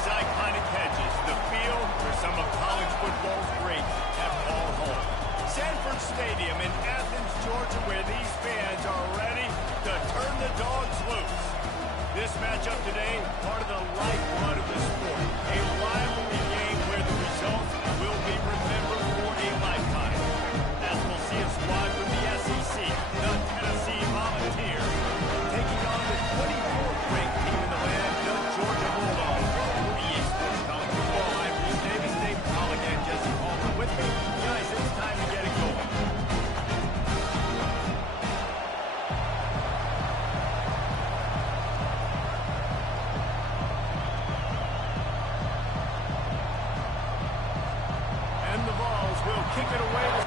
these iconic hedges, the field where some of college football's greats have called home. Sanford Stadium in Athens, Georgia, where these fans are ready to turn the dogs loose. This matchup today, part of the lifeblood of the sport. A rivalry game where the results will be remembered for a lifetime. As we'll see a squad from the SEC, the Tennessee Volunteers, taking on the 24th ranked team in the land, the Georgia Bulldogs. For EA Sports College Football, I'm Bruce Davis. Dave Collin and Jesse Palmer with me. Guys, it's time to get it going. And the Vols will kick it away.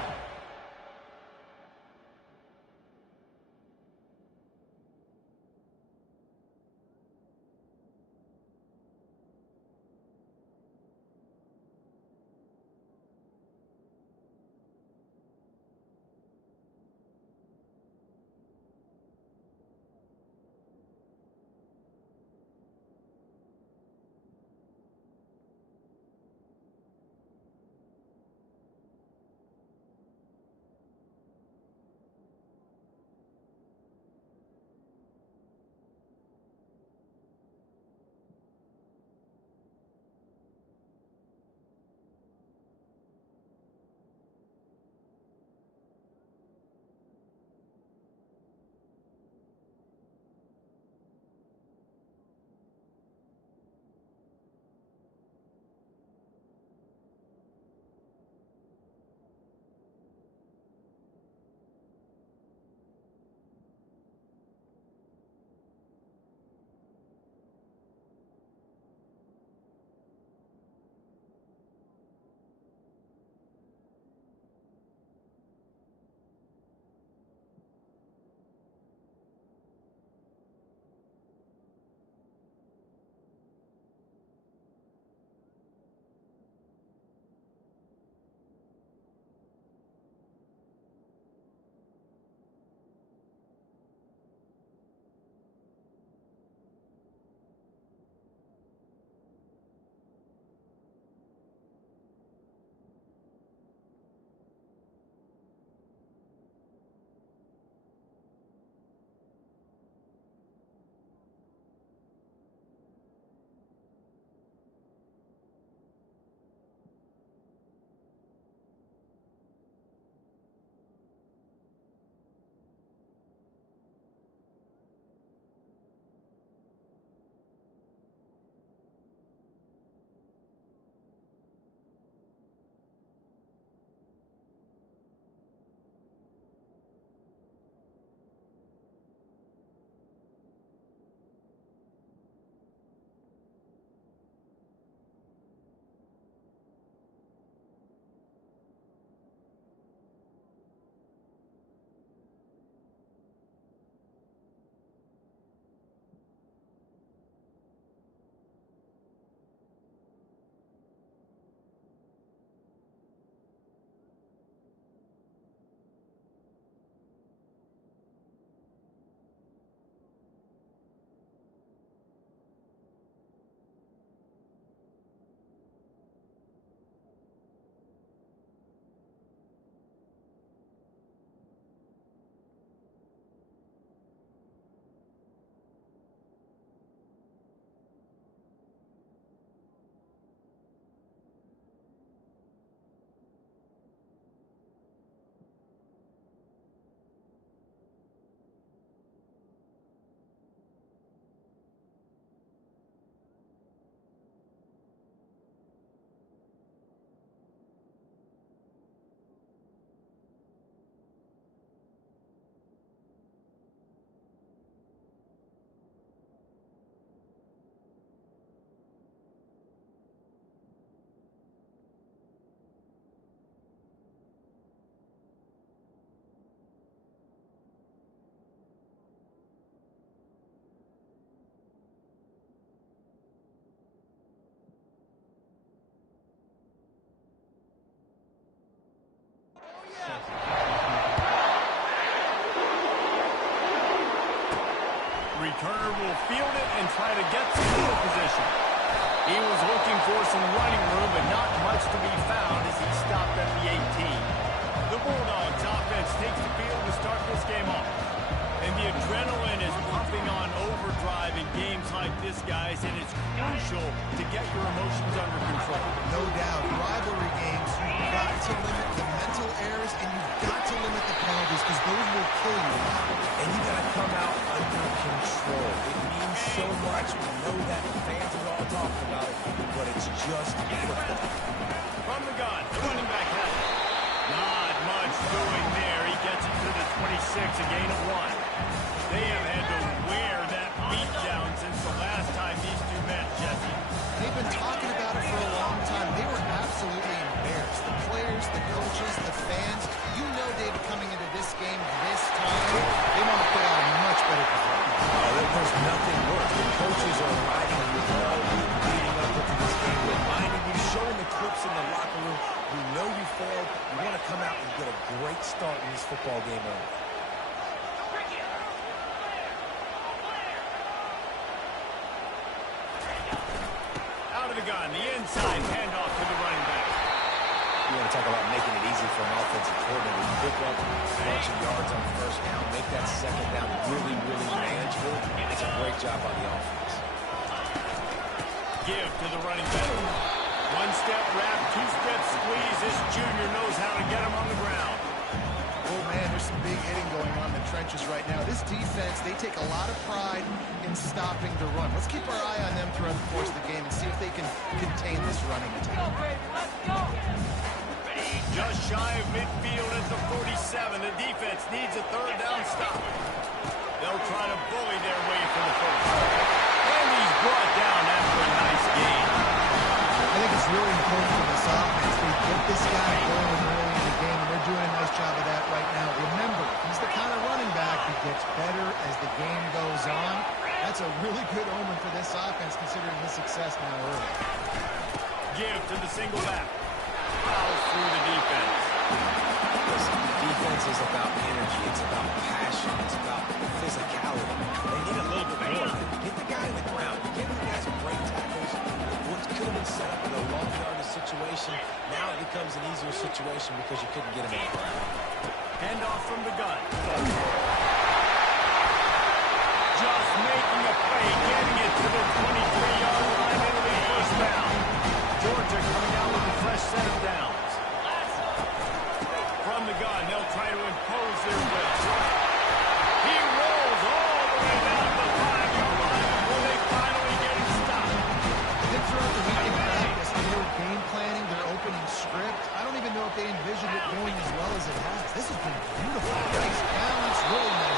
Returner will field it and try to get to field position. He was looking for some running room, but not much to be found as he stopped at the 18. The Bulldogs offense takes the field to start this game off. And the adrenaline is pumping on overdrive in games like this, guys, and it's crucial to get your emotions under control. No doubt. Rivalry games, you've got to limit the mental errors and you've got to limit the penalties because those will kill you. And you got to come out under control. It means so much. We know that the fans are all talking about it, but it's just football. From the gun, the running back has it. Not much doing there. He gets it to the 26, a gain of 1. They have had to wear that beat down since the last time these two met, Jesse. They've been talking about it for a long time. They were absolutely embarrassed. The players, the coaches, the fans. You know, David, coming into this game this time, they want to put out a much better performance. There's nothing worse. The coaches are riding on you all week leading up into this game, reminding you, showing the clips in the locker room. You know you failed. You want to come out and get a great start in this football game early. Out of the gun, the inside handoff to the running back. You want to talk about making it easy for an offensive coordinator to pick up a bunch of yards on first down, make that second down really, really manageable. It's a great job by the offense. Give to the running back. One-step wrap, two-step squeeze. This junior knows how to get him on the ground. Oh, man, there's some big hitting going on in the trenches right now. This defense, they take a lot of pride in stopping the run. Let's keep our eye on them throughout the course of the game and see if they can contain this running attack. Let's go. Just shy of midfield at the 47. The defense needs a third down stop. They'll try to bully their way for the first. And he's brought down after a nice gain. I think it's really important for this offense. They get this guy going early in the game, and they're doing a nice job of that right now. Remember, he's the kind of running back who gets better as the game goes on. That's a really good omen for this offense, considering his success now early. Give to the single back. Fouls through the defense. Listen, defense is about energy. It's about passion. It's about physicality. They need a little bit more. Get the guy in the ground. Give the guys break tackles. What could have been set up in a long yardage situation, now it becomes an easier situation because you couldn't get him in the ground. Handoff from the gun. Just making a play, getting it to the 23-yard line. It'll be first down. Georgia coming out with a fresh set of downs. From the gun, they'll try to impose their will. He rolls all the way down the 5-yard line before they finally get him stopped. I think throughout the week in practice, when they were game planning their opening script, I don't even know if they envisioned it going as well as it has. This has been beautiful. Nice balance, really nice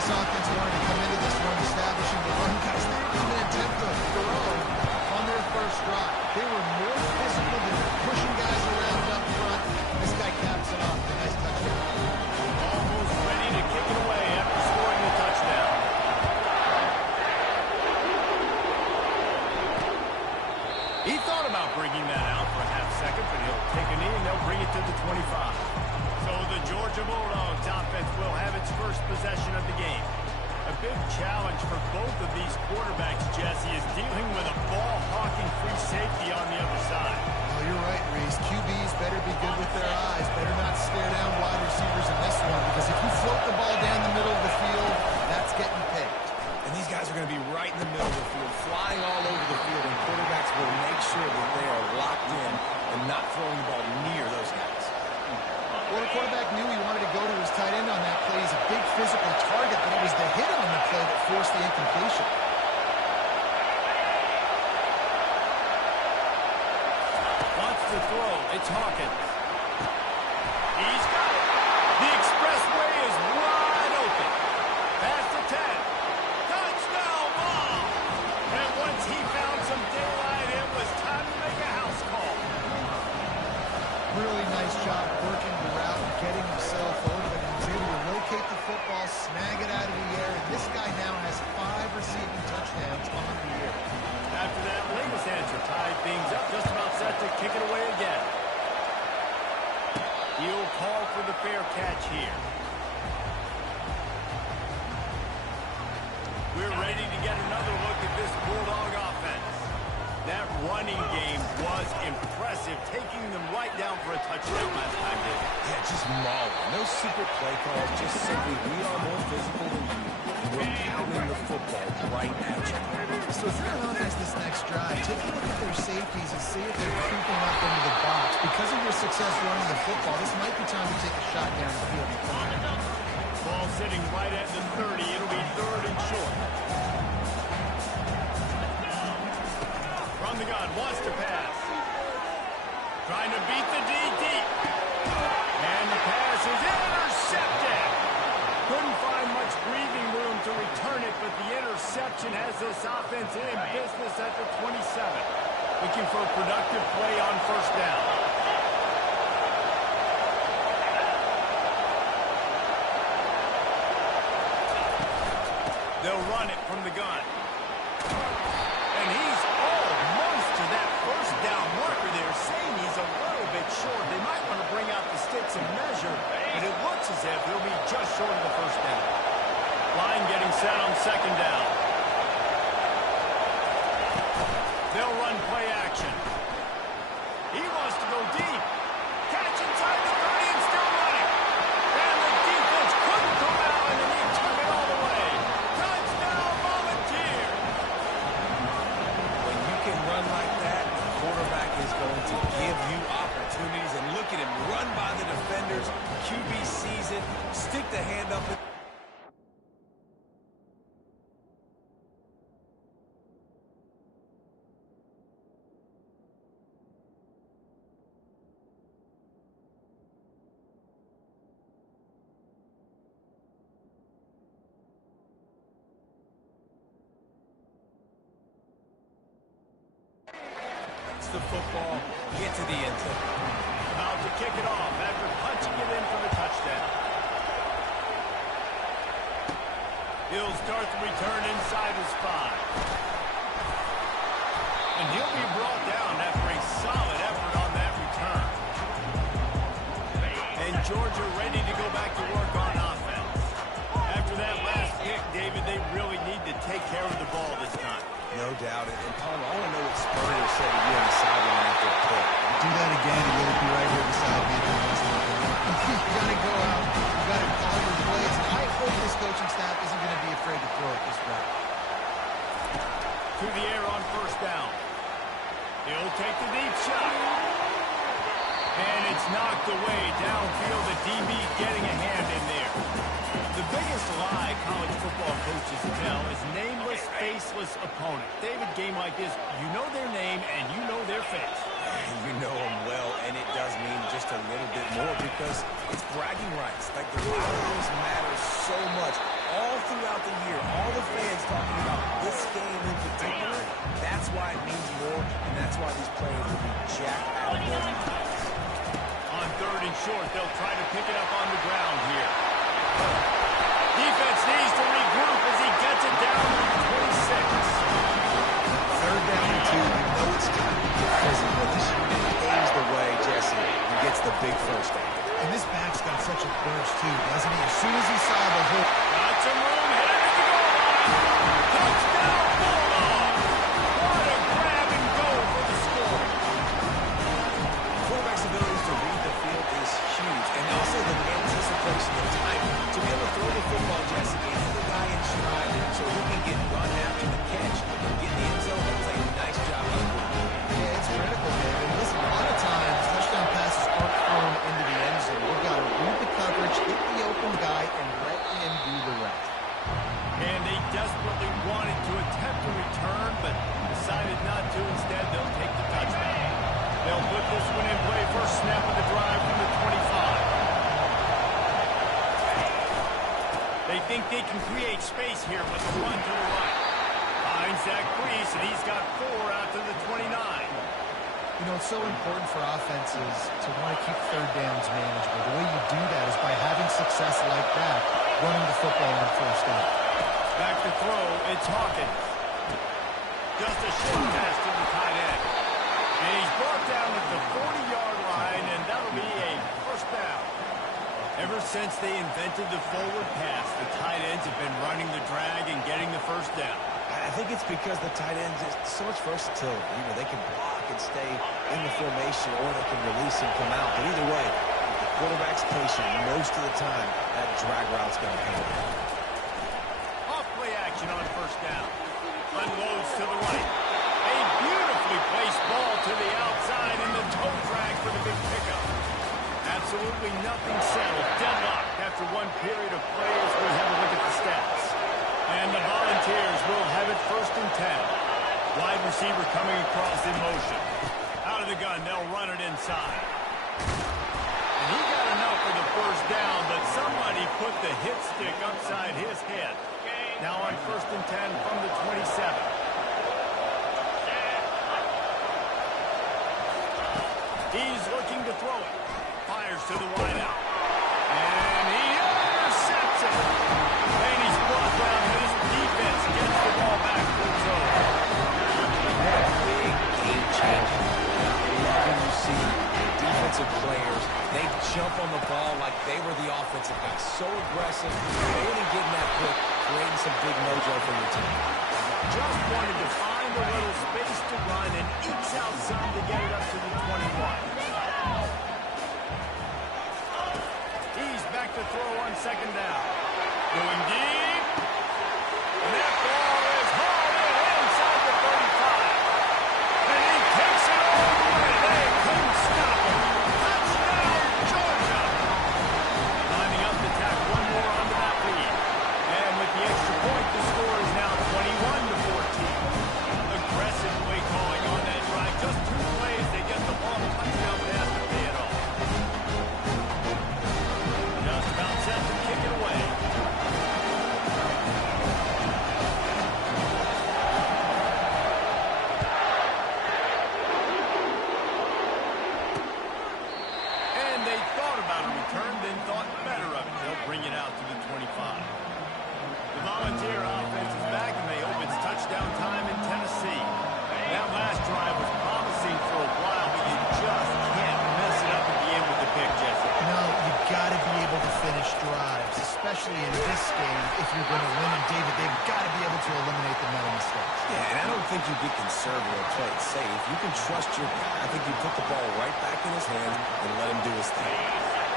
this offense wanted to come into this one establishing the run, guys. They didn't even attempt to throw on their first drive. They were more physical than pushing guys around up front. This guy caps it off. A nice touchdown. Almost ready to kick it away after scoring the touchdown. He thought about bringing that out for a half second, but he'll take a knee and they'll bring it to the 25. So the Georgia Bulldogs offense will have its first possession of the game. A big challenge for both of these quarterbacks, Jesse, is dealing with a ball-hawking free safety on the other side. Well, you're right, Reese. QBs better be good with their eyes. Better not stare down wide receivers in this one, because if you float the ball down the middle of the field, that's getting picked. And these guys are going to be right in the middle of the field, flying all over the field, and quarterbacks will make sure that they are locked in and not throwing the ball near those guys. Well, the quarterback knew he wanted to go to his tight end on that play. He's a big physical target, but it was the hit on the play that forced the incompletion. Wants to throw. It's Hawkins. He's got it. The expressway is wide open. Pass to 10. Touchdown ball. And once he found some daylight, it was time to make a house call. Really nice job working the route and getting himself over it. He was able to locate the football, snag it out of the air, and this guy now has 5 receiving touchdowns on the year. After that latest answer tied things up, just about set to kick it away again. He'll call for the fair catch here. We're ready to get another look at this Bulldog offense. That running game was impressive, taking them right down for a touchdown last time, David. Yeah, just mauling. No secret play calls, just simply we are more physical than you, and we're pounding the football right at you. So if you're an offense this next drive, take a look at their safeties and see if they're creeping up into the box. Because of your success running the football, this might be time to take a shot down the field. Ball sitting right at the 30. It'll be 3rd and short. From the gun, wants to pass. Trying to beat the D deep. And the pass is intercepted. Couldn't find much breathing room to return it, but the interception has this offense in business at the 27. Looking for a productive play on first down. They'll run it from the gun. And he's almost to that first down marker there, saying he's a little bit short. They might want to bring out the sticks and measure, but it looks as if he'll be just short of the first down. Line getting set on 2nd down. They'll run play action. He wants to go deep. Catch inside the 30 and still running. And the defense couldn't come out, and then he took it all the way. Touchdown, Volunteer. When you can run like that, the quarterback is going to give you opportunities. And look at him run by the defenders. QB sees it, stick the hand up. The football, get to the end zone. About to kick it off after punching it in for the touchdown. He'll start the return inside his 5. And he'll be brought down after a solid effort on that return. And Georgia ready to go back to work on offense. After that last pick, David, they really need to take care of the ball this time. No doubt. And Palmer, I want to know what Spurrier said to you on the sideline after the pick. Do that again, and you'll be right here beside me. You got to go out. You got to call your plays. And I hope this coaching staff isn't going to be afraid to throw it this route. To the air on first down. He'll take the deep shot. And it's knocked away downfield. The DB getting a hand in there. The biggest lie college football coaches tell is nameless, faceless opponent. David, game like this, you know their name and you know their face. You know them well, and it does mean just a little bit more because it's bragging rights. Like the rivalries matter so much. All through They'll put this one in play first snap of the drive from the 25. They think they can create space here with a run to the right. Finds that crease, and he's got 4 out to the 29. You know, it's so important for offenses to want to keep third downs manageable. The way you do that is by having success like that, running the football on first down. Back to throw, it's Hawkins. Just a short pass to the tight end. And he's brought down at the 40-yard line, and that'll be a first down. Ever since they invented the forward pass, the tight ends have been running the drag and getting the first down. I think it's because the tight ends is so much versatility. You know, they can block and stay in the formation, or they can release and come out. But either way, if the quarterback's patient most of the time, that drag route's going to come in. Off play action on first down. Unloads to the right. A beautifully placed ball to the outside, and the toe drag for the big pickup. Absolutely nothing settled. Deadlocked after one period of play as we have a look at the stats. And the Volunteers will have it first and 10. Wide receiver coming across in motion. Out of the gun, they'll run it inside. And he got enough for the first down, but somebody put the hit stick upside his head. Now on first and 10 from the 27. He's looking to throw it. Fires to the wideout. And he intercepts it. And he's brought down. His defense gets the ball back to its own. What a big game changer. I love when you see defensive players, they jump on the ball like they were the offensive guy. So aggressive, going and getting that pick, creating some big mojo for your team. Just wanted to find a little space to run and ekes out some to get it up to the 21. He's back to throw on second down. Going deep. And that ball is hauled in inside the 35. And he takes it all the way. They couldn't stop him. Touchdown, Georgia. Lining up to tack one more onto that lead. And with the extra point, the score is now 21-14. Aggressive play calling on that drive. Just 2 plays, they get the long touchdown pass to pay it off. Just about set to kick it away. And they thought about a return, then thought better of it. They'll bring it out to the 25. The Volunteer offense is back, and they hope it's touchdown time in Tennessee. That last drive was promising for a while, but you just can't mess it up at the end with the pick, Jesse. No, you've got to be able to finish drives, especially in this game if you're going to win. And, David, they've got to be able to eliminate the mental mistakes. Yeah, and I don't think you get conservative or play it safe. You can trust your guy. I think you put the ball right back in his hands and let him do his thing.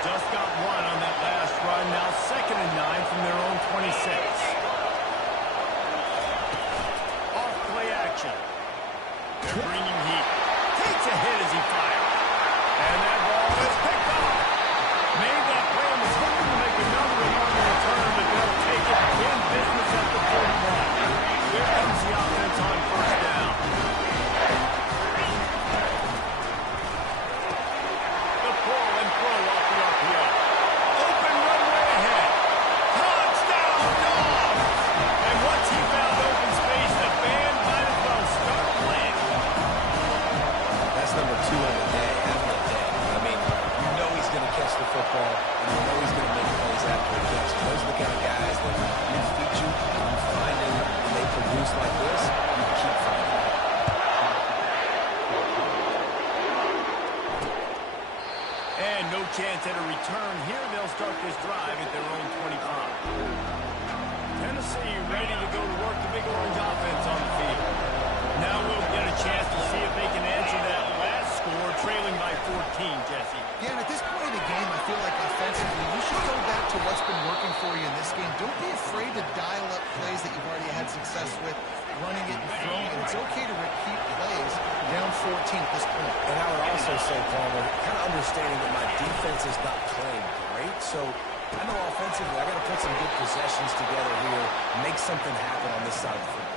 Just got one on that last run. Now 2nd and 9 from their own 26. Off play action. They're bringing heat. Takes a hit as he fires. And that ball is picked off. Made that play and was hoping to make another one on the return, but they'll take it in business at the 41. Here comes the offense on first down. The pull and throw off the RPO. Open runway ahead. Touchdown, Dogs! And once he found open space, the band might as well start playing. That's number 2 on the day, having a day. I mean, you know he's going to catch the football, and you know he's going to make plays after he catches. Those are the kind of guys that you feature, and you find them, and they produce like this, you keep finding them. And no chance at a return here. They'll start this drive at their own 25. Tennessee ready to go to work the Big Orange offense on the field. Now we'll get a chance to see if they can answer that last score, trailing by 14, Jesse. Yeah, and at this point in the game, I feel like offensively, you should go back to what's been working for you in this game. Don't be afraid to dial up plays that you've already had success with, running it and throwing it. It's okay to repeat plays down 14 at this point. And I would also say, Palmer, kind of understanding that my defense is not playing great, so I know offensively I got to put some good possessions together here, make something happen on this side of the football.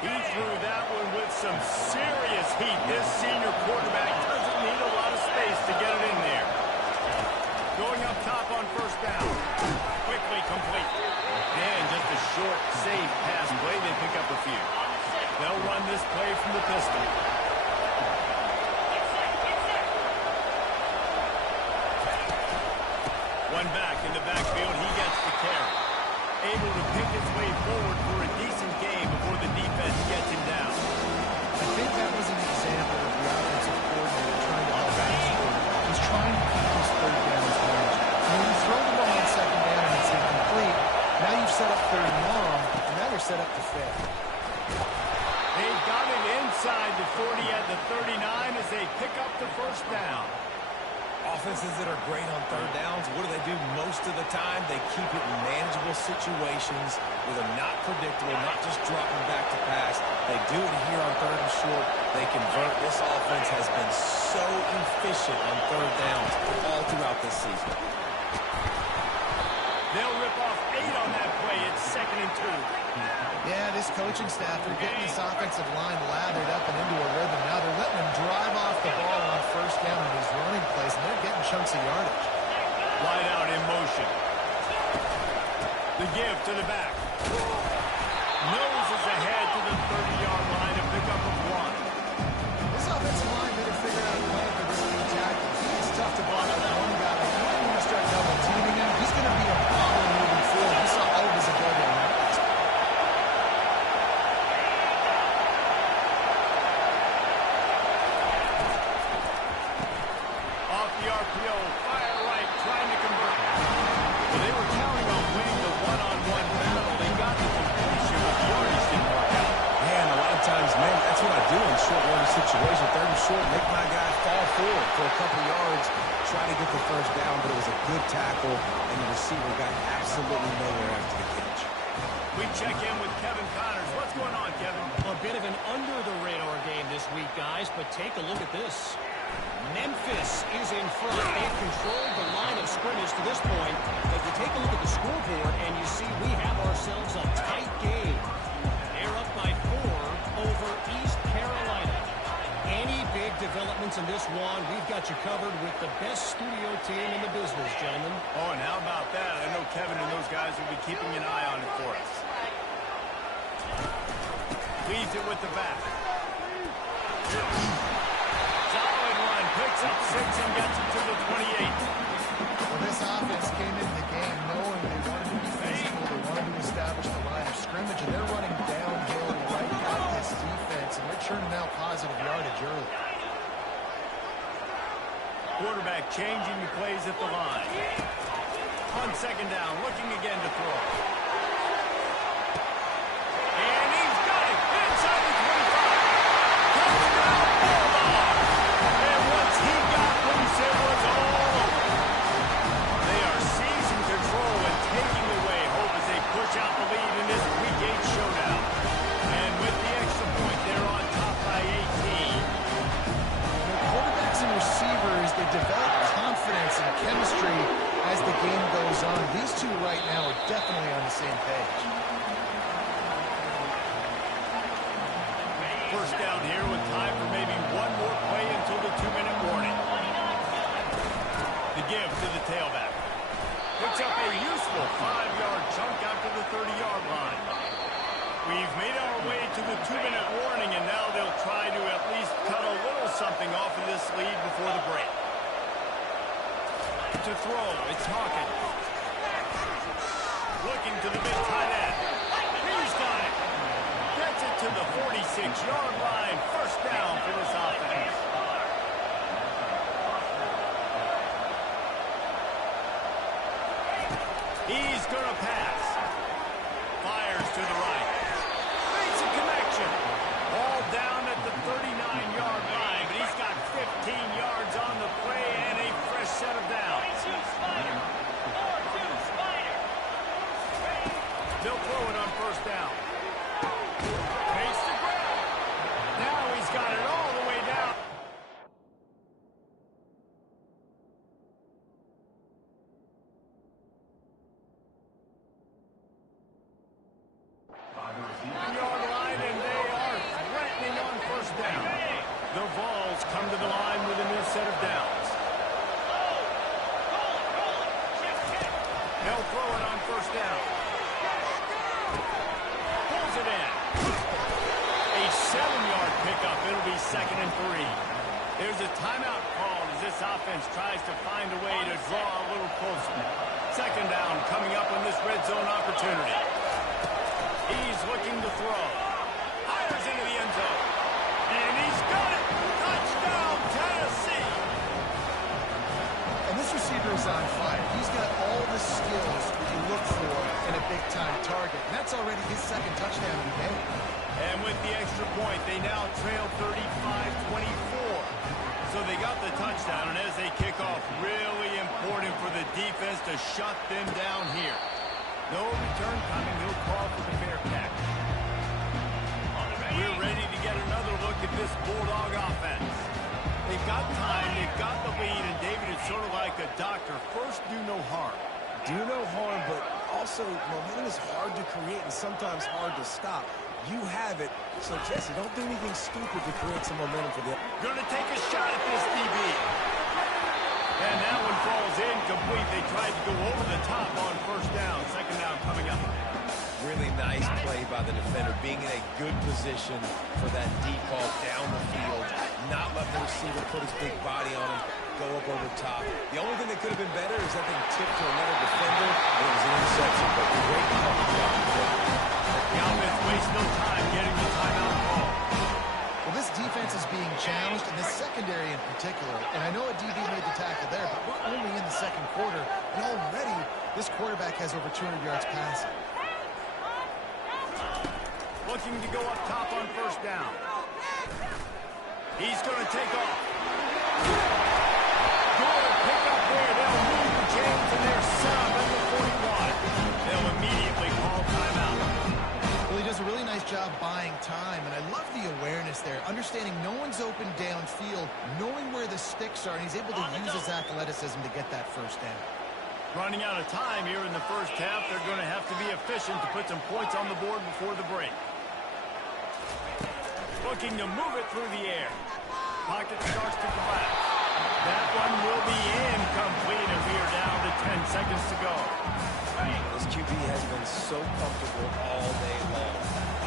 He threw that one with some serious heat. This senior quarterback doesn't won't need a lot of space to get it in there. Going up top on first down. Quickly complete. And just a short, safe pass play. They pick up a few. They'll run this play from the pistol. One back in the backfield. He gets the carry. Able to pick his way forward for a decent game before the defense gets him down. I think that was an example of the offensive coordinator trying to help out his quarterback. He's trying to keep his third downs managed. When you throw the ball on second down and it's incomplete, now you've set up third and long, and now you're set up to fail. They've got it inside the 40 at the 39 as they pick up the first down. Offenses that are great on third downs, what do? Most of the time, they keep it in manageable situations where they're not predictable, not just dropping back to pass. They do it here on third and short. They convert. This offense has been so efficient on third downs all throughout this season. They'll rip off 8 on that play. It's 2nd and 2. Yeah, this coaching staff, they're getting this offensive line lathered up and into a rhythm. Now they're letting him drive off the ball on first down in his running plays, and they're getting chunks of yardage. Wide out in motion. The give to the back. Noses ahead to the 30-yard line, a pickup of 1. This offensive line better figure out a plan for this key tackle. It's tough to block up one guy. You might want to start double teaming him. He's going to be a problem moving forward. You saw all of his ability on that. Off the RPO, fire right, trying to convert. Well, they were counting on winning the one-on-one battle. They got the completion, but the yardage didn't work out. Man, a lot of times, man, that's what I do in short yardage situation. Third and short, make my guy fall forward for a couple yards, try to get the first down, but it was a good tackle, and the receiver got absolutely nowhere after the catch. We check in with Kevin Connors. What's going on, Kevin? A bit of an under-the-radar game this week, guys, but take a look at this. Memphis is in front. They've controlled the line of scrimmage to this point. But you take a look at the scoreboard, and you see we have ourselves a tight game. They're up by 4 over East Carolina. Any big developments in this one, we've got you covered with the best studio team in the business, gentlemen. Oh, and how about that? I know Kevin and those guys will be keeping an eye on it for us. Leads it with the back. Solid run. Picks up 6 and gets it to the 28. Well, this offense came into the game knowing they wanted to be physical. They wanted to establish the line of scrimmage, and they're running downhill right at this defense, and they're churning out positive yardage early. Quarterback changing the plays at the line. On second down, looking again to throw. And he's got it inside the 25. Touchdown, Bulldog. And once he got loose, it was all over. They are seizing control and taking away hope as they push out the lead in this Week 8 showdown. And with the extra point, they're on top by 18. Quarterbacks and receivers, they develop confidence and chemistry as the game goes on. These two right now are definitely on the same page. First down here with time for maybe one more play until the 2-minute warning. The give to the tailback. Picks up a useful 5-yard chunk out to the 30-yard line. We've made our way to the 2-minute warning, and now they'll try to at least cut a little something off of this lead before the break. To throw, it's Hawkins. Looking to the mid-tight end. He's got it. Gets it to the 46-yard line. First down for this offense. He's going to pass. Fires to the right. Makes a connection. Ball down at the 39-yard line, but he's got 15 yards on the play and a fresh set of downs. They'll throw it on first down. Makes the grab. Now he's got it all the way down. Yard line, and they are threatening on first down. The Vols Let's come to the line with a new set of downs. They'll throw it on first down. Pulls it in. A 7-yard pickup. It'll be 2nd and 3. There's a timeout called as this offense tries to find a way to draw a little closer. 2nd down coming up on this red zone opportunity. He's looking to throw. Fires into the end zone. And he's got it. Touchdown, Tennessee. And this receiver is on fire. He's got all the skills you look for in a big-time target. And that's already his 2nd touchdown of the day. And with the extra point, they now trail 35-24. So they got the touchdown, and as they kick off, really important for the defense to shut them down here. No return coming. He'll call for the Bearcat. We're ready to get another look at this Bulldog offense. They've got time, they've got the lead, and David is sort of like a doctor. First, do no harm. Do no harm, but also momentum is hard to create and sometimes hard to stop. You have it, so Jesse, don't do anything stupid to create some momentum for them. Going to take a shot at this DB. And that one falls incomplete. They tried to go over the top on first down. 2nd down coming up. Really nice play by the defender, being in a good position for that deep ball down the field, not letting the receiver put his big body on him, go up over top. The only thing that could have been better is that thing tipped to another defender, and it was an interception, but great coverage by the defender. The offense wastes no time getting the timeout call. Well, this defense is being challenged, and this secondary in particular. And I know a DB made the tackle there, but we're only in the 2nd quarter, and already this quarterback has over 200 yards passing. Looking to go up top on first down. He's going to take off. Good pick up there. They'll move the chains, and they're set up at the 41. They'll immediately call timeout. Well, he does a really nice job buying time, and I love the awareness there, understanding no one's open downfield, knowing where the sticks are, and he's able to use his athleticism to get that first down. Running out of time here in the first half. They're going to have to be efficient to put some points on the board before the break. Looking to move it through the air. Pocket starts to collapse. That one will be incomplete, and we are down to 10 seconds to go. This QB has been so comfortable all day long.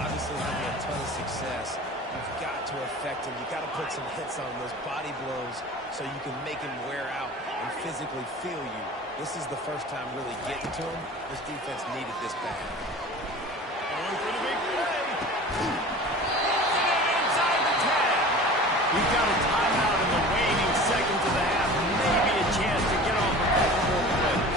Obviously having a ton of success. You've got to affect him. You've got to put some hits on those body blows so you can make him wear out and physically feel you. This is the first time really getting to him. This defense needed this bad. Going for the big play. Inside the 10. We've got a timeout in the waning seconds of the half. Maybe a chance to get off a couple more plays.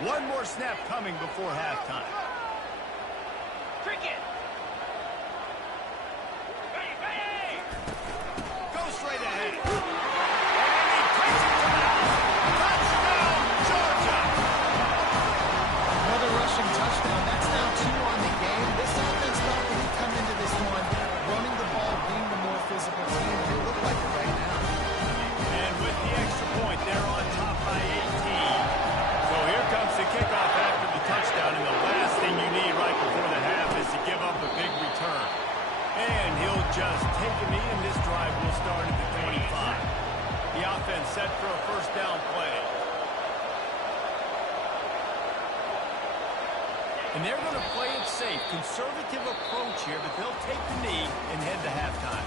One more snap coming before halftime. Cricket. Go straight ahead. And he takes it to the house. Touchdown, Georgia. Another rushing touchdown. That's now 2 on the game. This offense thought when you come into this one, running the ball, being the more physical team, they look like it right now. And with the extra point, they're on top by 18. So here comes the kickoff after the touchdown, and the last thing you need right before the half is to give up a big return. And he'll just take a knee, and this drive will start at the 25. The offense set for a first down play. And they're going to play it safe. Conservative approach here, but they'll take the knee and head to halftime.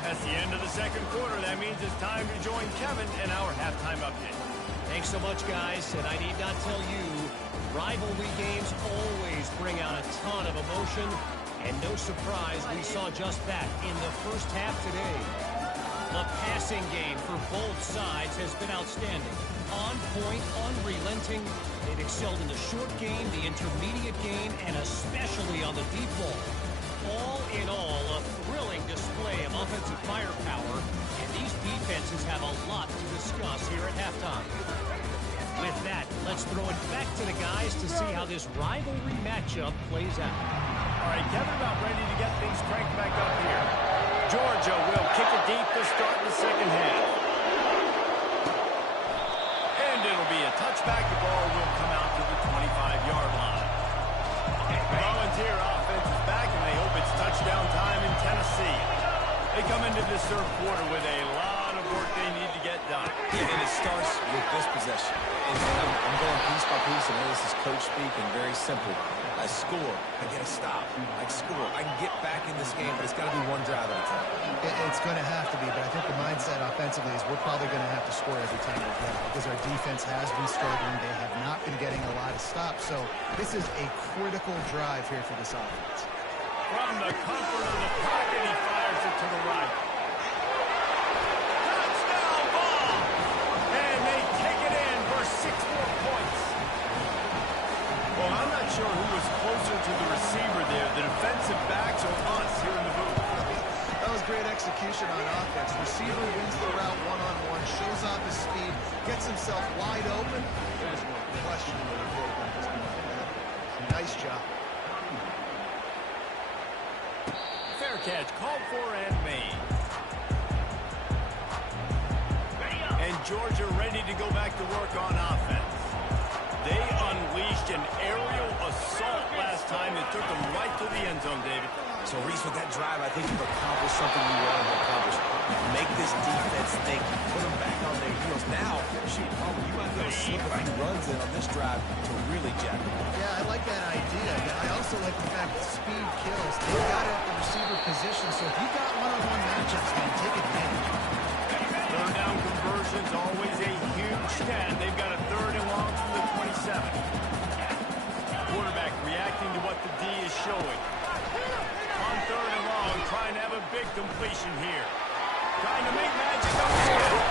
That's the end of the 2nd quarter. That means it's time to join Kevin in our halftime update. Thanks so much, guys, and I need not tell you, rivalry games always bring out a ton of emotion, and no surprise, we saw just that in the first half today. The passing game for both sides has been outstanding. On point, unrelenting. They've excelled in the short game, the intermediate game, and especially on the deep ball. All in all, a thrilling display of offensive firepower, and these defenses have a lot to discuss here at halftime. With that, let's throw it back to the guys to see how this rivalry matchup plays out. All right, Kevin, about ready to get things cranked back up here. Georgia will kick it deep to start the second half. a touchback. The ball will come out to the 25-yard line. The Volunteer offense is back, and they hope it's touchdown time in Tennessee. They come into this third quarter with a lot of work they need to get done. Yeah, and it starts with this possession. And I'm going piece by piece. I know this is coach speak and very simple. I score. I get a stop. I score. I can get back in this game, but it's got to be one drive at a time. It's going to have to be, but I think the mindset offensively is we're probably going to have to score every time we play because our defense has been struggling. They have not been getting a lot of stops, so this is a critical drive here for this offense. From the comfort of the pocket, he fires it to the right. Touchdown ball! And they take it in for 6 more points. Well, I'm not sure who was closer to the receiver there, the defensive backs or us here in the booth. That was great execution on offense. Receiver wins the route one-on-one, shows off his speed, gets himself wide open. There was no question in the program this morning. Nice job. Fair catch, called for and made. And Georgia ready to go back to work on offense. They unleashed an aerial assault last time that took them right to the end zone, David. So, Reese, with that drive, I think you've accomplished something you wanted to accomplish. You make this defense think. You put them back on their heels. Now, shoot, you might be able to slip a few runs in on this drive to really jack them up. Yeah, I like that idea. I also like the fact that speed kills. They got it at the receiver position, so if you got one-on-one matchups, man, take advantage. Third down conversion's always a huge stand. They've got a 3rd and long from the 27. Quarterback reacting to what the D is showing. On 3rd and long, trying to have a big completion here. Trying to make magic on the field.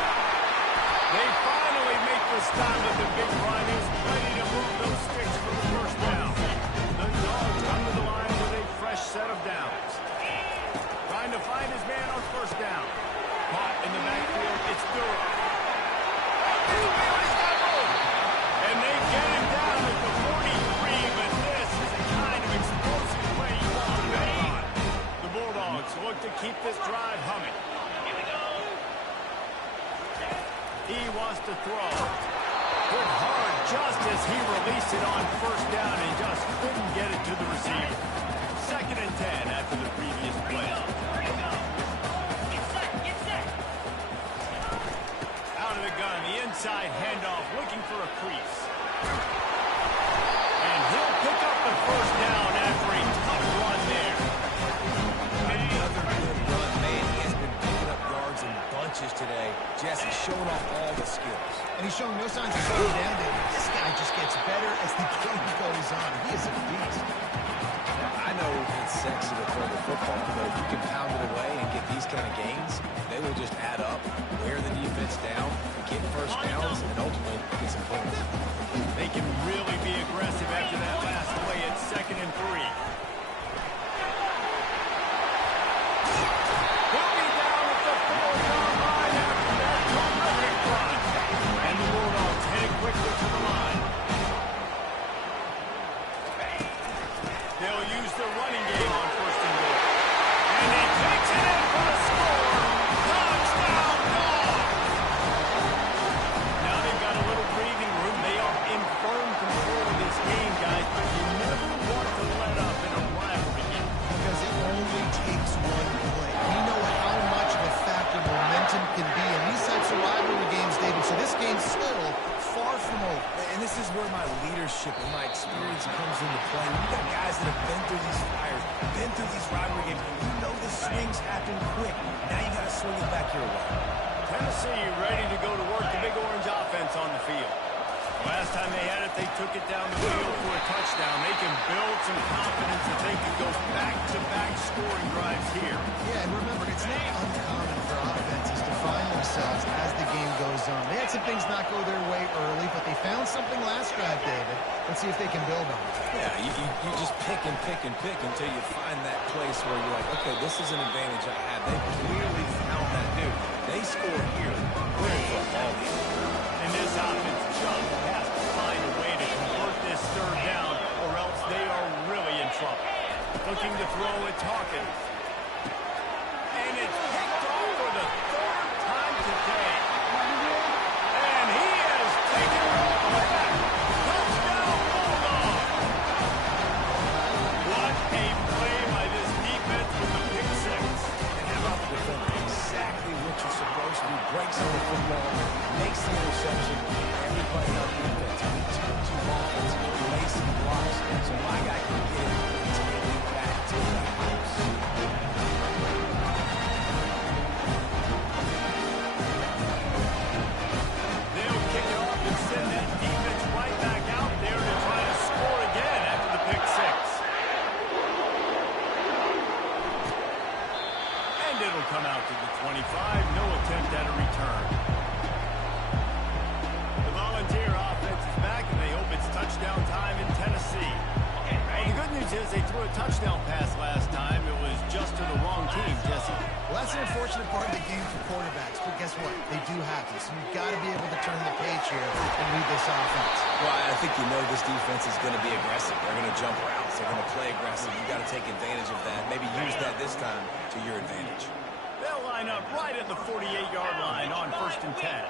They finally make the stop with the big run. He's ready to move those sticks for the 1st down. The Dogs come to the line with a fresh set of downs. Trying to find his man on 1st down. Caught in the backfield, it's Durham. And they get him down at the 43, but this is the kind of explosive play you want to bet on. The Bulldogs look to keep this drive humming. He wants to throw. Hit hard just as he released it on 1st down and just couldn't get it to the receiver. 2nd and 10 after the previous play. Out of the gun, the inside handoff, looking for a crease. And he'll pick up the 1st down after a tough run there. Another good run, man. He has been picking up yards in bunches today. Jesse showing off all the skills. And he's showing no signs of slowing down, David. This guy just gets better as the game goes on. He is a beast. I know it's sexy to throw the football, but if you can pound it away and get these kind of gains, they will just add up, wear the defense down, get 1st downs, and ultimately get some points. They can really be aggressive after that last play at 2nd and 3. He'll be down at the 4-yard line after that terrific run. And the Bulldogs headed quickly to the line. They'll use the running game on 1st and goal. And he takes it in for the score. Touchdown, Dogs! Now they've got a little breathing room. They are in firm control of this game, guys, but you never want to let up in a rivalry game. Because it only takes one play. We know how much of a factor momentum can be in these types of rivalry games, David. So this game's still far from over. And this is where my leadership and my experience comes into play. We've got guys that have been through these fires, been through these rivalry games. You know the swings happen quick. Now you got to swing it back your way. Tennessee ready to go to work the Big Orange offense on the field. Last time they had it, they took it down the field for a touchdown. They can build some confidence that they can go back-to-back scoring drives here. Yeah, and remember, it's not uncommon for offenses to find themselves as the game goes on. They had some things not go their way early, but they found something last drive, David. Let's see if they can build on it. Yeah, you just pick and pick and pick until you find that place where you're like, okay, this is an advantage I have. They clearly found that dude. They score here. We're in for a ball game. And this offense just has to find a way to convert this 3rd down, or else they are really in trouble. Looking to throw at Hawkins. And it's picked off for the 3rd time today. And he has taken it off. come out to the 25. No attempt at a return. The Volunteer offense is back, and they hope it's touchdown time in Tennessee. Well, the good news is they threw a touchdown pass last time. It was just to the wrong team, Jesse. Well, that's an unfortunate part of the game for quarterbacks, but guess what? They do have this. You've got to be able to turn the page here and lead this offense. Well, I think you know this defense is going to be aggressive. They're going to jump routes. They're going to play aggressive. You've got to take advantage of that. Maybe use that this time to your advantage. They'll line up right at the 48-yard line on 1st and 10.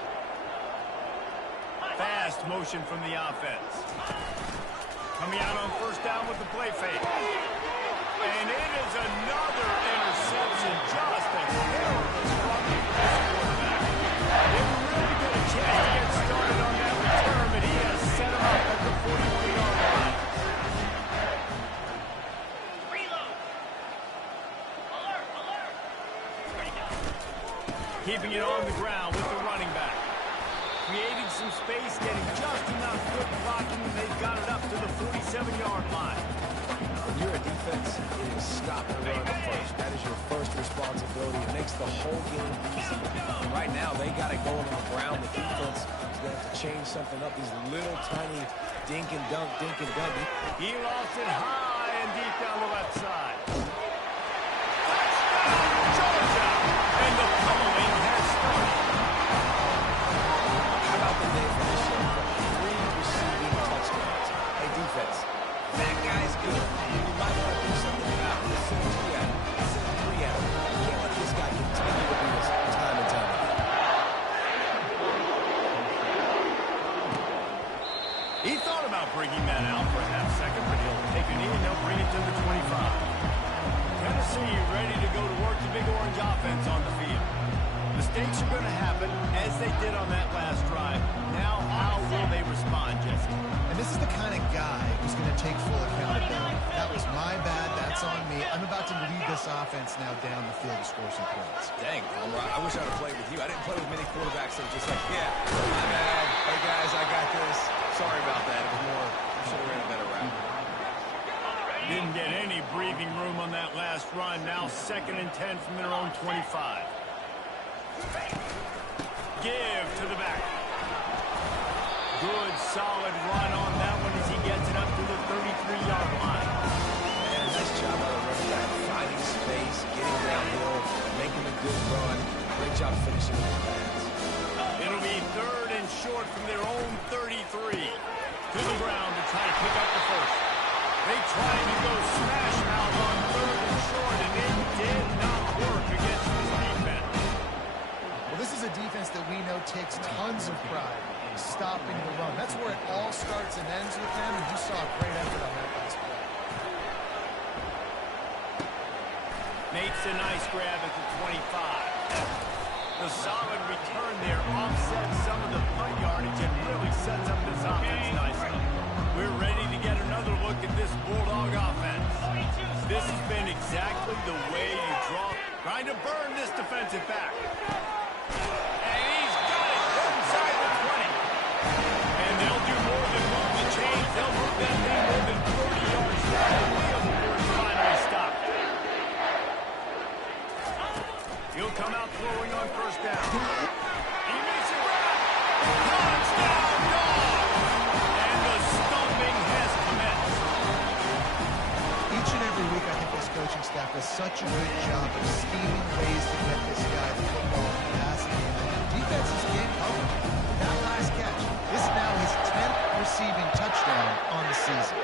Fast motion from the offense. Coming out on 1st down with the play fake. And it is another interception. Just a terrible struggling for this quarterback. They were really get a chance to get started on that return, but he has set him up at the 41-yard line. Keeping it on the ground with the running back. Creating some space, getting just enough good blocking, and they've got it up to the 47-yard line. When you're a defense, it is stop the run first. That is your first responsibility. It makes the whole game easy. And right now, they got it going on the ground. The defense is going to have to change something up. These little tiny dink and dunk, dink and dunk. He lost it high and deep down the left side. Touchdown, Georgia! And the pummeling has started. How about the day for this show? 3 receiving touchdowns. Hey, defense, that guy's good. You might want to do something about it. Send 2 at him. Send 3 at him. You can't let this guy continue to do this time and time again. He thought about bringing that out for a half second, but he'll take a knee and they'll bring it to the 25. Tennessee ready to go to work the Big Orange offense on the field. Mistakes are going to happen, as they did on that last drive. Now, how will they respond, Jesse? And this is the kind of guy who's going to take full accountability. That was my bad. That's on me. I'm about to lead this offense now down the field to score some points. Dang, Palmer, I wish I would have played with you. I didn't play with many quarterbacks that were just like, yeah, my bad. Hey, guys, I got this. Sorry about that. It was more, I should have ran a better route. Didn't get any breathing room on that last run. Now 2nd and 10 from their own 25. Give to the back. Good, solid run on that one as he gets it up to the 33-yard line. And nice job by the running back, finding space, getting downhill, making a good run. Great job finishing with the pass. It'll be 3rd and short from their own 33. To the ground to try to pick up the first. They tried to go smash mouth on 3rd and short, and it did not work against this defense. Well, this is a defense that we know takes tons of pride in stopping the run. That's where it all starts and ends with them, and you saw a great effort on that last play. Makes a nice grab at the 25. The solid return there offsets some of the punt yardage and really sets up this offense nicely. We're ready to get another look at this Bulldog offense. This has been exactly the way you draw, trying to burn this defensive back. And he's got it inside the 20. And they'll do more than move the chains. They'll move that thing more than 40 yards down the field before it's finally stopped. He'll come out throwing on 1st down. He makes a grab. Touchdown, Dogs! And the stomping has commenced. Each and every week, I think this coaching staff does such a good job of scheming ways to get this guy the football and passing game. Defenses can't cover him. That last catch, this is now his 10th receiving touchdown on the season.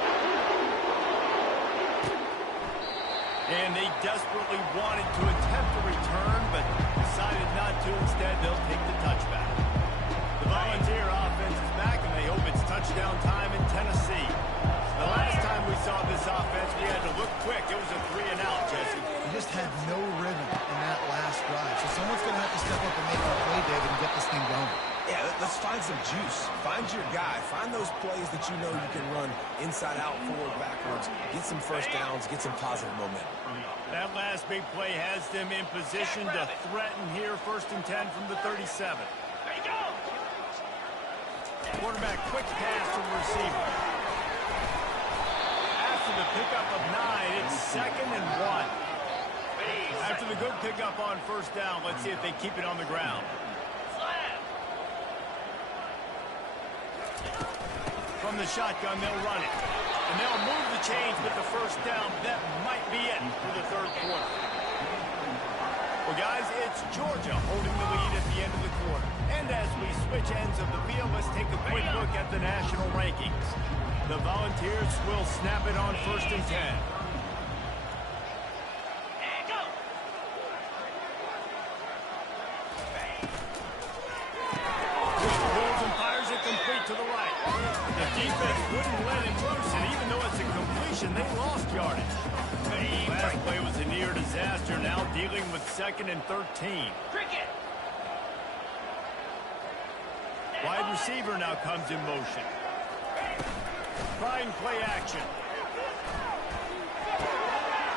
And they desperately wanted to attempt a return, but decided not to. Instead, they'll take the touchback. The Volunteer offense is back, and they hope it's touchdown time in Tennessee. The last time we saw this offense, we had to look quick. It was a 3-and-out, Jesse. He just had no rhythm in that last drive. So someone's going to have to step up and make a play, David, and get this thing going. Yeah, let's find some juice. Find your guy. Find those plays that you know you can run inside out, forward, backwards. Get some first downs. Get some positive momentum. That last big play has them in position to threaten here. 1st and 10 from the 37. There you go. Quarterback quick pass to the receiver. After the pickup of 9, it's 2nd and 1. After the good pick up on first down. Let's see if they keep it on the ground. From the shotgun, they'll run it. And they'll move the chains with the first down. That might be it for the third quarter. Well, guys, it's Georgia holding the lead at the end of the quarter. And as we switch ends of the field, let's take a quick look at the national rankings. The Volunteers will snap it on 1st and 10. Pulls and fires it complete to the right. The defense wouldn't let him loose, and even though it's a completion, they lost yardage. Last play was a near disaster, now dealing with 2nd and 13. Wide receiver now comes in motion. Trying play action.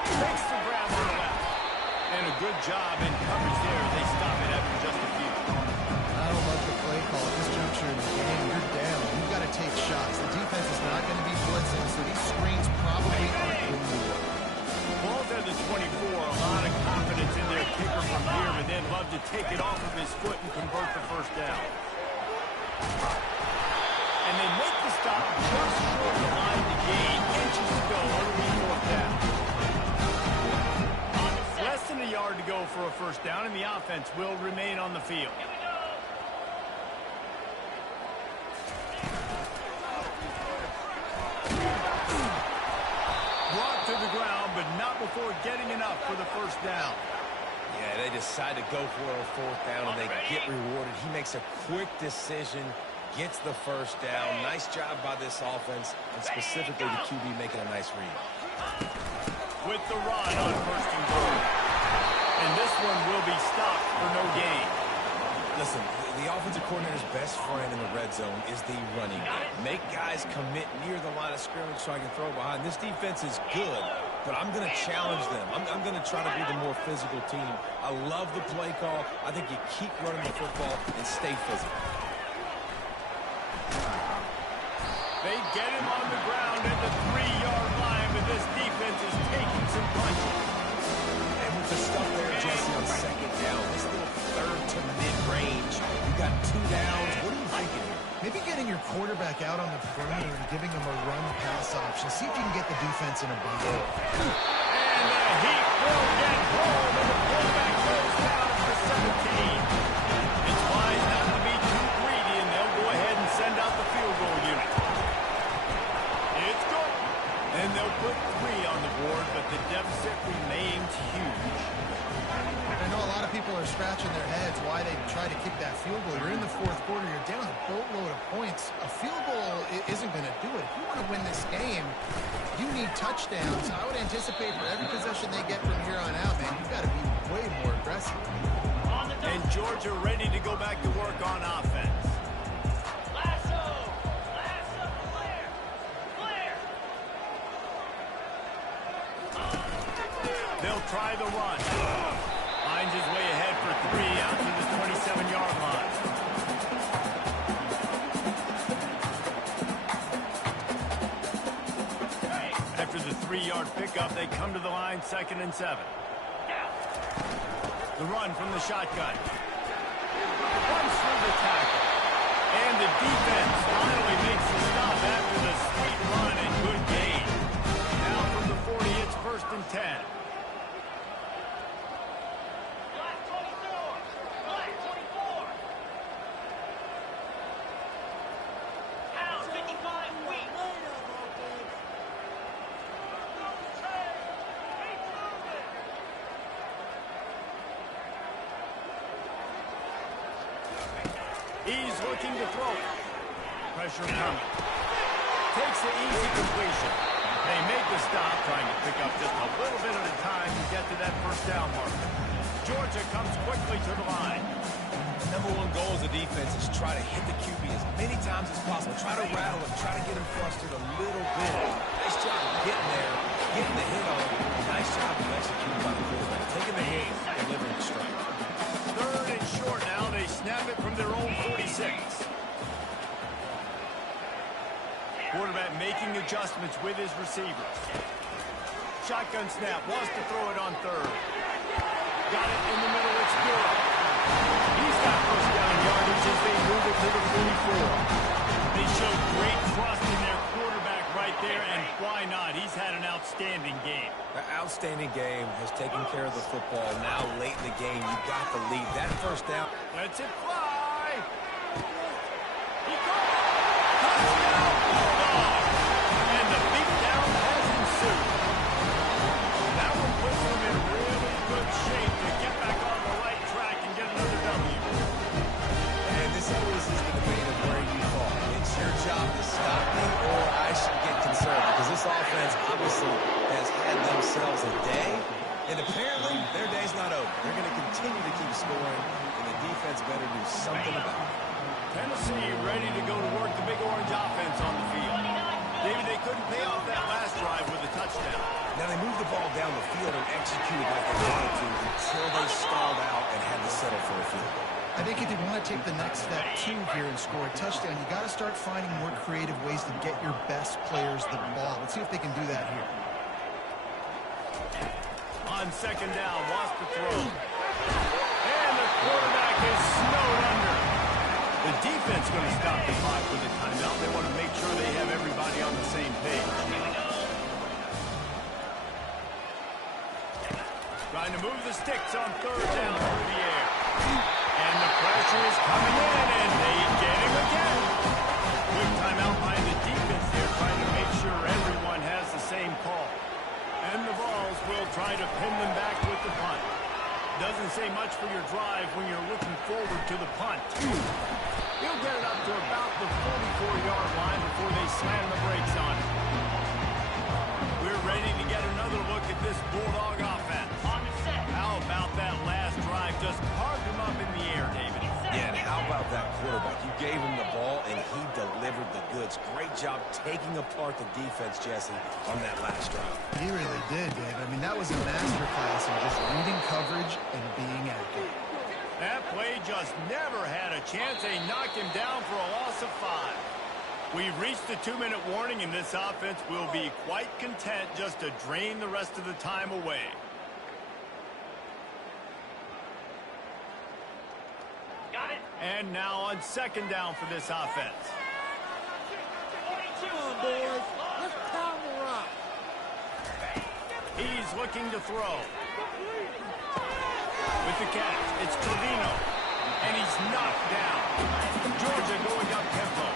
Takes the grab on the left. And a good job in coverage there. They stop it after just a few. I don't love the play call at this juncture in the game. You're down. You've got to take shots. The defense is not going to be blitzing, so these screens probably aren't going to work. Ball's at the 24. A lot of confidence in their kicker from here, but they'd love to take it off of his foot and convert the first down. And they make the stop just short of the line to gain. Inches to go. It'll be 4th down. Less than a yard to go for a first down, and the offense will remain on the field. Brought to the ground, but not before getting enough for the first down. Yeah, they decide to go for a 4th down, and they get rewarded. He makes a quick decision, gets the first down. Nice job by this offense, and specifically the QB making a nice read. With the run on 1st and goal. And this one will be stopped for no gain. Listen, the offensive coordinator's best friend in the red zone is the running game. Make guys commit near the line of scrimmage so I can throw behind. This defense is good, but I'm going to challenge them. I'm going to try to be the more physical team. I love the play call. I think you keep running the football and stay physical. They get him on the ground at the 3-yard line, but this defense is taking some punches. And with the stuff there, Jesse, on 2nd down, this little 3rd to mid-range, you got 2 downs. What are you thinking here? Maybe getting your quarterback out on the perimeter and giving him a run-pass option. See if you can get the defense in a bind. And the Heat will get home, and the fullback goes down for 17. It's wise not to be too greedy, and they'll go ahead and send out the field goal unit. It's good. And they'll put 3 on the board, but the deficit remains huge. I know a lot of people are scratching their heads why they try to kick that field goal. You're in the 4th quarter. You're down a boatload of points. A field goal isn't going to do it. If you want to win this game, you need touchdowns. I would anticipate for every possession they get from here on out, man, you've got to be way more aggressive. And Georgia ready to go back to work on offense. They'll try the run. Finds his way ahead for 3 out to the 27-yard line. After the 3-yard pickup, they come to the line 2nd and 7. The run from the shotgun. Runs through the tackle. And the defense finally makes the stop after the sweet run and good gain. Now from the 40, it's 1st and 10. He's looking to throw it. Pressure coming. Takes the easy completion. They make the stop, trying to pick up just a little bit at a time to get to that first down marker. Georgia comes quickly to the line. Number 1 goal as a defense is try to hit the QB as many times as possible. Try to rattle him. Try to get him flustered a little bit. Nice job of getting there, getting the hit on him. Nice job of executing by the quarterback. Taking the hit, delivering the strike. 3rd and short now. They snap it from their own 46. Quarterback making adjustments with his receivers. Shotgun snap. Wants to throw it on 3rd. Got it in the middle. It's good. He's got first down yardage as they move it to the 44. They showed great trust in their quarterback right there, and why not? He's had an outstanding game. The outstanding game has taken care of the football. Now, late in the game, you got the lead. That first down. Let's it fly. He caught it. Touchdown, Bulldog. And the beatdown has ensued. That one puts them in really good shape to get back on the right track and get another W. And this always is the debate of where you fall. It's your job to stop me, or I should get concerned, because this offense obviously has had themselves a day, and apparently their day's not over. They're going to continue to keep scoring, and the defense better do something about it. Tennessee ready to go to work the Big Orange offense on the field. David, they couldn't pay off that last drive with a touchdown. Now they moved the ball down the field and executed like they wanted to until they stalled out and had to settle for a field goal. I think if you want to take the next step, too, here and score a touchdown, you got to start finding more creative ways to get your best players the ball. Let's see if they can do that here. On second down, wants to throw. And the quarterback is snowed under. The defense going to stop the clock with a timeout. They want to make sure they have everybody on the same page. Trying to move the sticks on third down through the air. And the pressure is coming in, and they get him again. Quick timeout by the defense there, trying to make sure everyone has the same call. And the Vols will try to pin them back with the punt. Doesn't say much for your drive when you're looking forward to the punt. He'll get it up to about the 44-yard line before they slam the brakes on it. We're ready to get another look at this Bulldog offense. How about that last drive? Just carved him up in the air, David. Yeah, and how about that quarterback? You gave him the ball, and he delivered the goods. Great job taking apart the defense, Jesse, on that last drive. He really did, Dave. I mean, that was a masterclass in just reading coverage and being accurate. That play just never had a chance. They knocked him down for a loss of 5. We've reached the 2-minute warning, and this offense will be quite content just to drain the rest of the time away. Got it. And now on second down for this offense. Come on, boys. Let's pound the rock. He's looking to throw. With the catch, it's Trevino. And he's knocked down. Georgia going up tempo.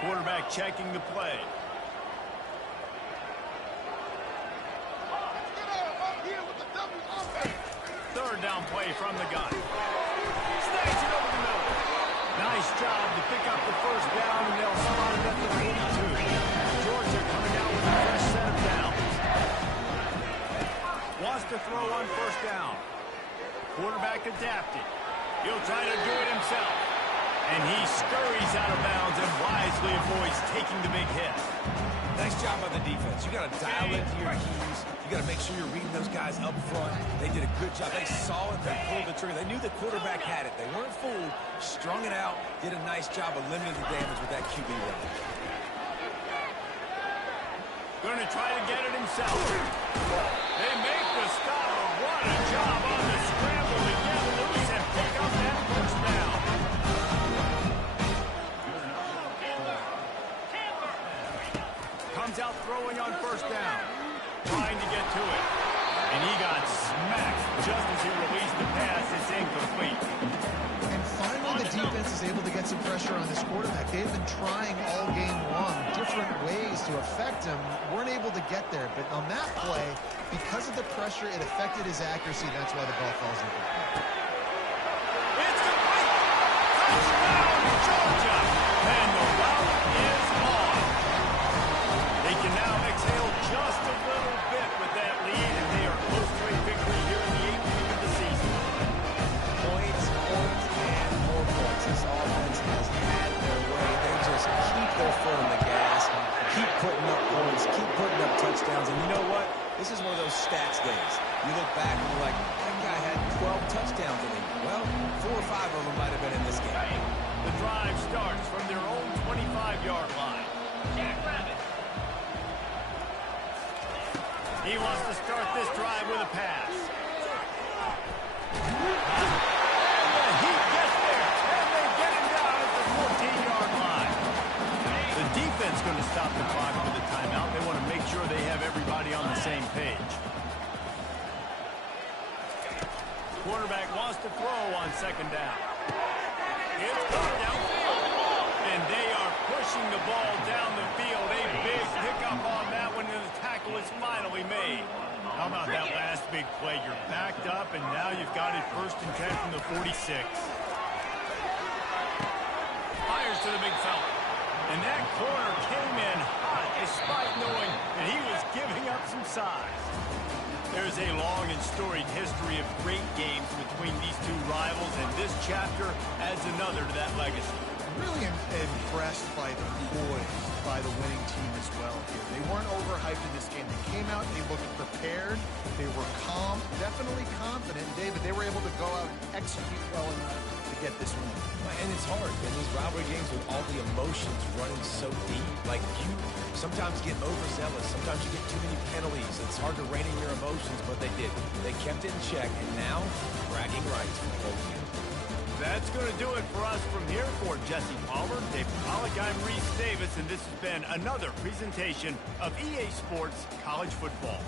Quarterback checking the play. Third down play from the gun. Snakes it over the middle. Nice job to pick up the first down, and they'll start it at the 42. Georgia coming out with a fresh set of downs. Wants to throw on first down. Quarterback adapted. He'll try to do it himself. And he scurries out of bounds and wisely avoids taking the big hit. Nice job by the defense. You got to dial into your keys. You got to make sure you're reading those guys up front. They did a good job. They saw it. They pulled the trigger. They knew the quarterback had it. They weren't fooled. Strung it out. Did a nice job of limiting the damage with that QB run. Going to try to get it himself. They make the stop. What a job on the scramble to get loose and pick up that first down. Comes out throwing on first down. Trying to get to it. And he got smacked just as he released the pass. It's incomplete. And finally, the defense is able to get some pressure on this quarterback. They've been trying all game long different ways to affect him. Weren't able to get there. But on that play, because of the pressure, it affected his accuracy. That's why the ball falls into play. It's complete. Touchdown, Georgia. And the route is on. They can now exhale just a little bit with that lead, and they are close to a victory here in the 8th week of the season. Points, and more points. This offense has had their way. They just keep their foot on the gas, keep putting up points, keep putting up touchdowns. And you know what? This is one of those stats days. You look back and you're like, that guy had 12 touchdowns in him. Well, 4 or 5 of them might have been in this game. The drive starts from their own 25 He wants to start this drive with a pass. He gets there, and they get him down at the 14-yard line. The defense going to stop the clock with a timeout. They want to make sure they have everybody on the same page. Quarterback wants to throw on second down. It's going downfield. And they are pushing the ball down the field. A big pickup on that one, and the tackle is finally made. How about that last big play? You're backed up, and now you've got it 1st and 10 from the 46. Fires to the big fella. And that corner came in hot, despite knowing that he was giving up some size. There's a long and storied history of great games between these two rivals, and this chapter adds another to that legacy. Really impressed by the poise by the winning team as well here. They weren't overhyped in this game. They came out, they looked prepared, they were calm, definitely confident. David, they were able to go out and execute well enough to get this win. And it's hard in these rivalry games with all the emotions running so deep. Like, you sometimes get overzealous. Sometimes you get too many penalties. It's hard to rein in your emotions, but they did. They kept it in check, and now bragging rights for the whole team. That's going to do it for us from here. For Jesse Palmer, David Pollack, I'm Reese Davis, and this has been another presentation of EA Sports College Football.